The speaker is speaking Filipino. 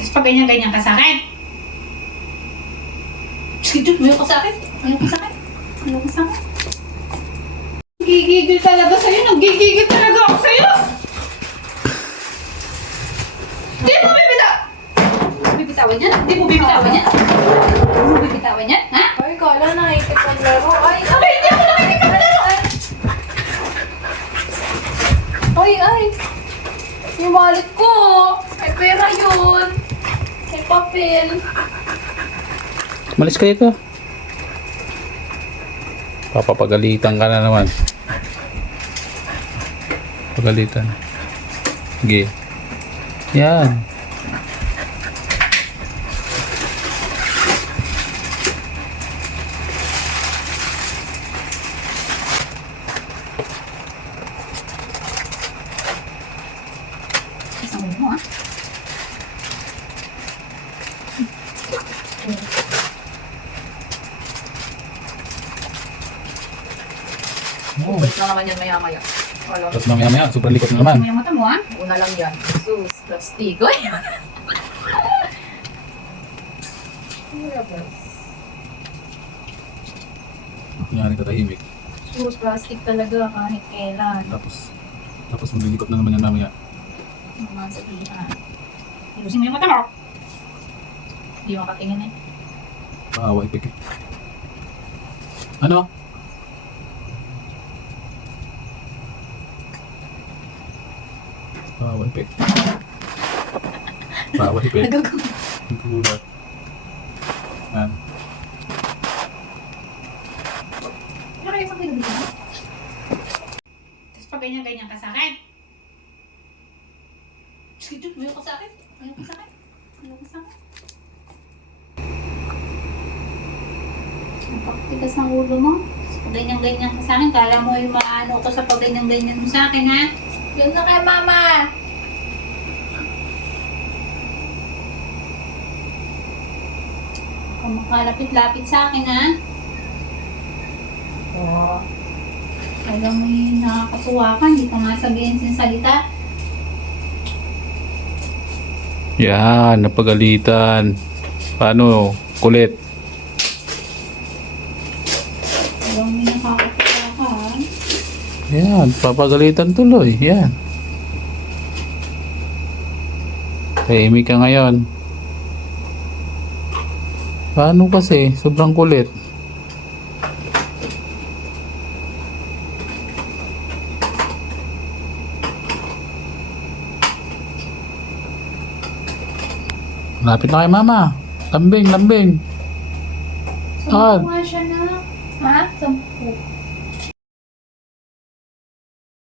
Tapos pag ganyan-ganyan ka sa akin. Sige, mayo ka sa akin. Mayo ka sa akin. Mayo ka sa akin. Gigigil talaga sa'yo. Naggigigil talaga ako sa'yo. Di mo bibitawan yan? Di mo bibitawan yan? Di mo bibitawan yan? Ha? Ay, kala nakikipaglaro. Ay, Sabi, hindi ako nakikipaglaro. ay. Yung wallet ko. May pera yun. May papel. Malis ka dito. Papapagalitan ka na naman. Pagalitan. Sige. Yan. Isang mo, ha? Oh. Balik na naman yan maya-maya. Wala. Tapos mamaya-maya, super likot na naman. Yung mata mo, ha? Una lang yan. Sus, plastic. Ay! Kunyari katahimik. Sus, plastic talaga kahit kailan. Tapos maglilikot na naman yan mamaya. Mga sabihan. Ilusin mo yung mata mo. Hindi makatingin eh. Paawa ipik eh. Ano? Paawa ipik. Paawa ipik. Gulat. Yan. Ano kayo sa kilo dito? Tapos pag ganyan-ganyan ka sa akin. Sige, mayo ka sa akin. Mayo ka sa akin. Mayo ka sa akin. Ang paktigas ng ulo mo. Tapos pag ganyan-ganyan ka sa akin, kala mo yung maano ko sa pag ganyan-ganyan mo sa akin, ha? Yun na kay mama! Kung makalapit-lapit sa akin, ha? Oo. Alam mo yung nakakatuwa ka, hindi ka nga sabihin sin salita. Yan, napagalitan. Paano? Kulit. Alam mo yung nakakatuwa ka, ha? Yan, papagalitan tuloy. Yan. Tahimik ka ngayon. Paano kasi? Sobrang kulit. Lapit na kay mama. Lambing, lambing. Sampu Ah. nga siya na. Ha? 10.